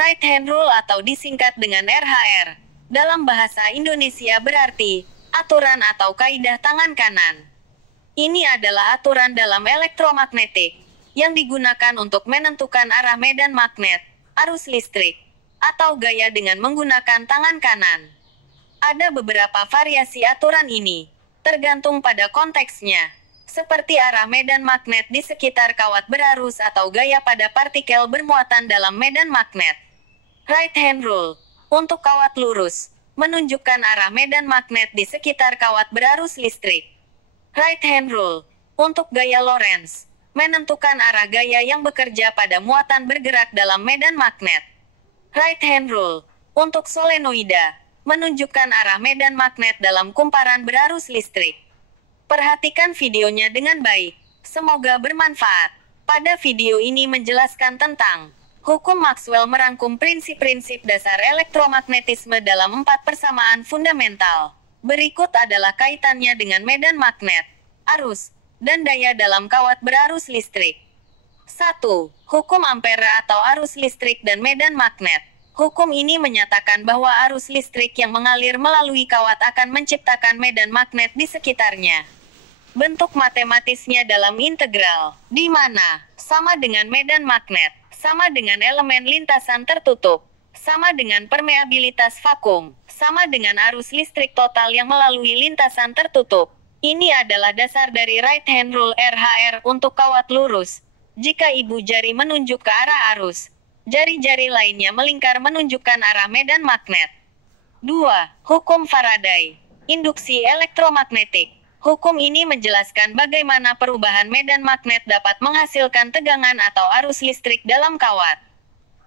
Right hand rule atau disingkat dengan RHR, dalam bahasa Indonesia berarti aturan atau kaidah tangan kanan. Ini adalah aturan dalam elektromagnetik yang digunakan untuk menentukan arah medan magnet, arus listrik, atau gaya dengan menggunakan tangan kanan. Ada beberapa variasi aturan ini, tergantung pada konteksnya, seperti arah medan magnet di sekitar kawat berarus atau gaya pada partikel bermuatan dalam medan magnet. Right hand rule, untuk kawat lurus, menunjukkan arah medan magnet di sekitar kawat berarus listrik. Right hand rule, untuk gaya Lorentz, menentukan arah gaya yang bekerja pada muatan bergerak dalam medan magnet. Right hand rule, untuk solenoida, menunjukkan arah medan magnet dalam kumparan berarus listrik. Perhatikan videonya dengan baik. Semoga bermanfaat. Pada video ini menjelaskan tentang hukum Maxwell merangkum prinsip-prinsip dasar elektromagnetisme dalam 4 persamaan fundamental. Berikut adalah kaitannya dengan medan magnet, arus, dan daya dalam kawat berarus listrik. 1. Hukum Ampere atau arus listrik dan medan magnet. Hukum ini menyatakan bahwa arus listrik yang mengalir melalui kawat akan menciptakan medan magnet di sekitarnya. Bentuk matematisnya dalam integral, di mana sama dengan medan magnet, sama dengan elemen lintasan tertutup, sama dengan permeabilitas vakum, sama dengan arus listrik total yang melalui lintasan tertutup. Ini adalah dasar dari right hand rule RHR untuk kawat lurus. Jika ibu jari menunjuk ke arah arus, jari-jari lainnya melingkar menunjukkan arah medan magnet. 2. Hukum Faraday, induksi elektromagnetik. Hukum ini menjelaskan bagaimana perubahan medan magnet dapat menghasilkan tegangan atau arus listrik dalam kawat,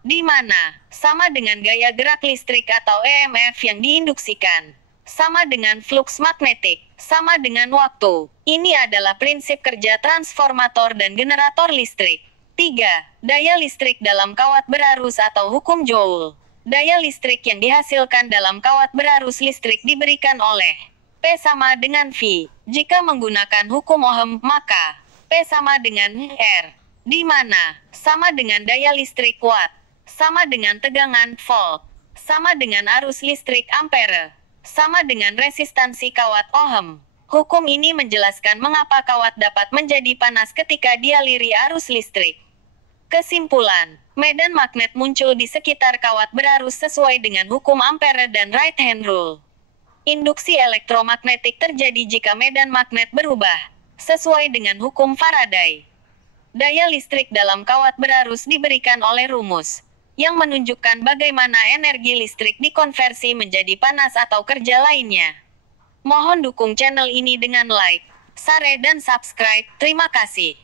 di mana sama dengan gaya gerak listrik atau EMF yang diinduksikan, sama dengan fluks magnetik, sama dengan waktu. Ini adalah prinsip kerja transformator dan generator listrik. 3. Daya listrik dalam kawat berarus atau hukum Joule. Daya listrik yang dihasilkan dalam kawat berarus listrik diberikan oleh P sama dengan V. Jika menggunakan hukum Ohm, maka P sama dengan R, di mana sama dengan daya listrik watt, sama dengan tegangan volt, sama dengan arus listrik ampere, sama dengan resistansi kawat Ohm. Hukum ini menjelaskan mengapa kawat dapat menjadi panas ketika dialiri arus listrik. Kesimpulan, medan magnet muncul di sekitar kawat berarus sesuai dengan hukum Ampere dan right hand rule. Induksi elektromagnetik terjadi jika medan magnet berubah, sesuai dengan hukum Faraday. Daya listrik dalam kawat berarus diberikan oleh rumus, yang menunjukkan bagaimana energi listrik dikonversi menjadi panas atau kerja lainnya. Mohon dukung channel ini dengan like, share dan subscribe. Terima kasih.